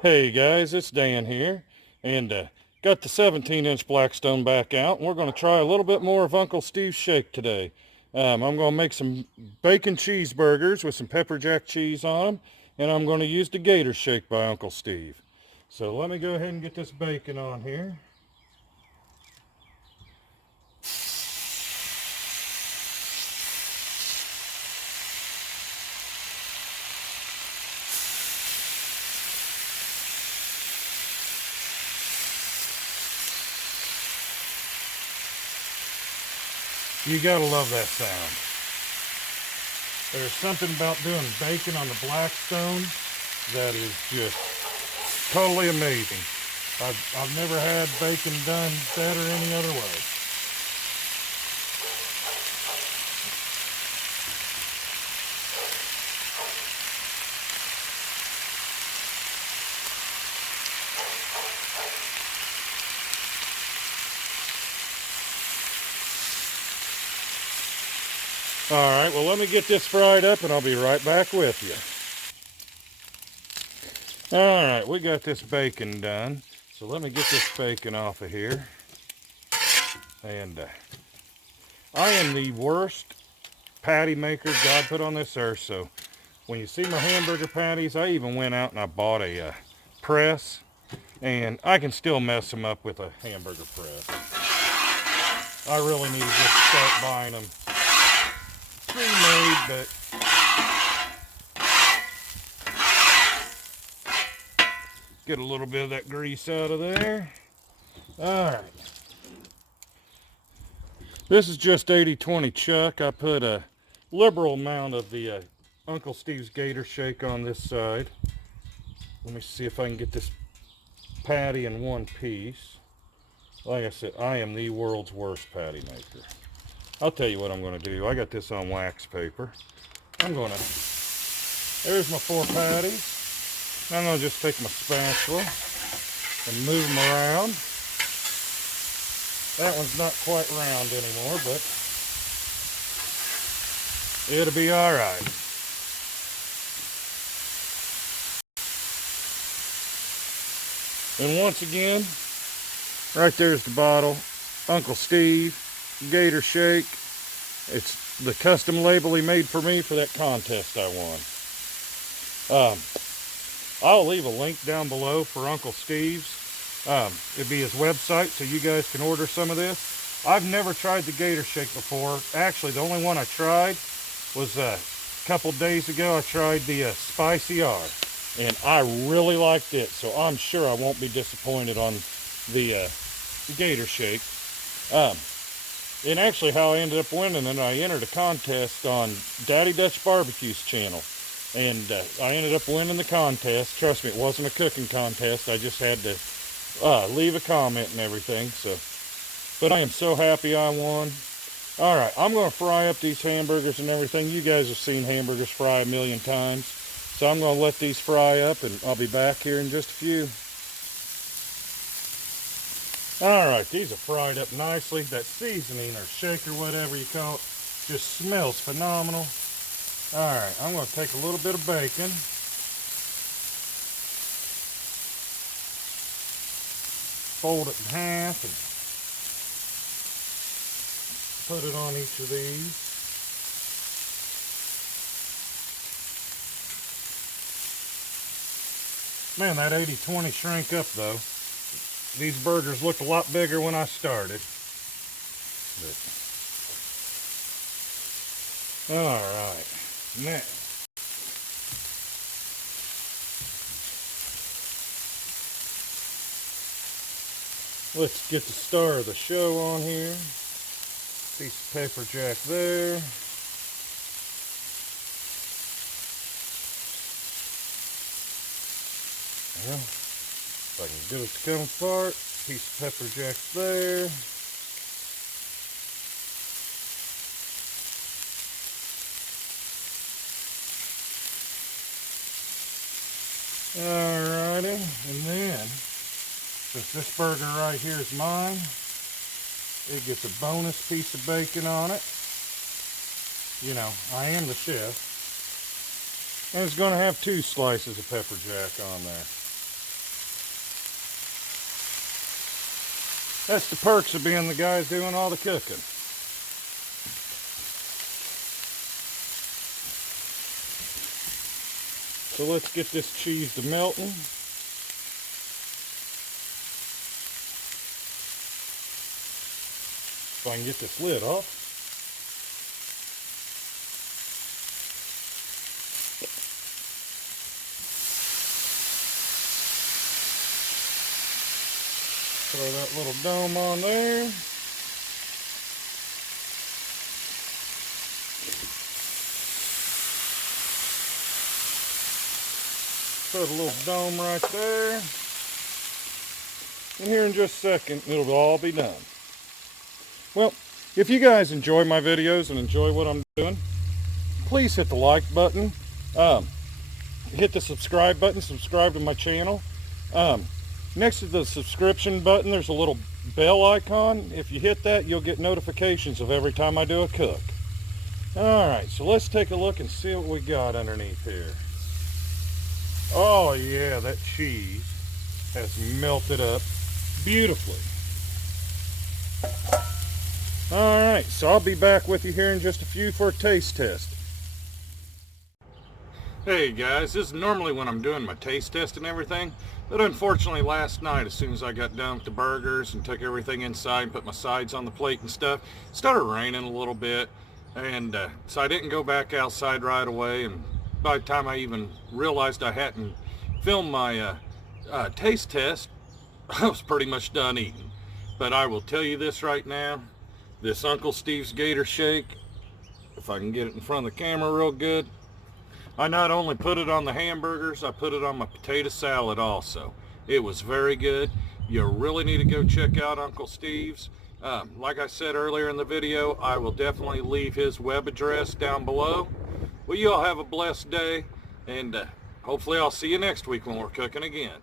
Hey guys, it's Dan here, and got the 17-inch Blackstone back out, and we're going to try a little bit more of Uncle Steve's shake today. I'm going to make some bacon cheeseburgers with some pepper jack cheese on them, and I'm going to use the Gator shake by Uncle Steve. So let me go ahead and get this bacon on here. You gotta love that sound. There's something about doing bacon on the Blackstone that is just totally amazing. I've never had bacon done better any other way. All right, well, let me get this fried up and I'll be right back with you. All right, we got this bacon done. So let me get this bacon off of here. And I am the worst patty maker God put on this earth. So when you see my hamburger patties, I even went out and I bought a press. And I can still mess them up with a hamburger press. I really need to just start buying them pre-made, but get a little bit of that grease out of there. All right. This is just 80-20 chuck. I put a liberal amount of the Uncle Steve's Gator shake on this side. Let me see if I can get this patty in one piece. Like I said, I am the world's worst patty maker. I'll tell you what I'm going to do. I got this on wax paper. There's my 4 patties. I'm going to just take my spatula and move them around. That one's not quite round anymore, but it'll be all right. And once again, right there's the bottle. Uncle Steve Gator shake. It's the custom label he made for me for that contest I won. I'll leave a link down below for Uncle Steve's. It'd be his website, so you guys can order some of this. I've never tried the Gator shake before. Actually, the only one I tried was a couple days ago. I tried the Spicy R, and I really liked it, so I'm sure I won't be disappointed on the Gator shake. And actually how I ended up winning it, I entered a contest on Dutch BBQ's channel. And I ended up winning the contest. Trust me, it wasn't a cooking contest. I just had to leave a comment and everything. But I am so happy I won. All right, I'm going to fry up these hamburgers and everything. You guys have seen hamburgers fry a million times. So I'm going to let these fry up, and I'll be back here in just a few. All right, these are fried up nicely. That seasoning or shake or whatever you call it just smells phenomenal. All right, I'm going to take a little bit of bacon. Fold it in half and put it on each of these. Man, that 80-20 shrank up though. These burgers looked a lot bigger when I started. All right, next. Let's get the star of the show on here. Piece of pepper jack there. Well, if I can get it to come apart, piece of pepper jack there. Alrighty, and then, since this burger right here is mine, it gets a bonus piece of bacon on it. You know, I am the chef. And it's going to have 2 slices of pepper jack on there. That's the perks of being the guy doing all the cooking. So let's get this cheese to melting. If I can get this lid off. Throw that little dome on there. Put a little dome right there. And here in just a second, it'll all be done. Well, if you guys enjoy my videos and enjoy what I'm doing, please hit the like button. Hit the subscribe button, subscribe to my channel. Next to the subscription button, there's a little bell icon. If you hit that, you'll get notifications of every time I do a cook. Alright, so let's take a look and see what we got underneath here. Oh yeah, that cheese has melted up beautifully. Alright, so I'll be back with you here in just a few for a taste test. Hey guys, this is normally when I'm doing my taste test and everything, but unfortunately last night, as soon as I got done with the burgers and took everything inside and put my sides on the plate and stuff, it started raining a little bit, and so I didn't go back outside right away, and by the time I even realized I hadn't filmed my taste test, I was pretty much done eating. But I will tell you this right now, this Uncle Steve's Gator Shake, if I can get it in front of the camera real good, I not only put it on the hamburgers, I put it on my potato salad also. It was very good. You really need to go check out Uncle Steve's. Like I said earlier in the video, I will definitely leave his web address down below. Well, you all have a blessed day, and hopefully I'll see you next week when we're cooking again.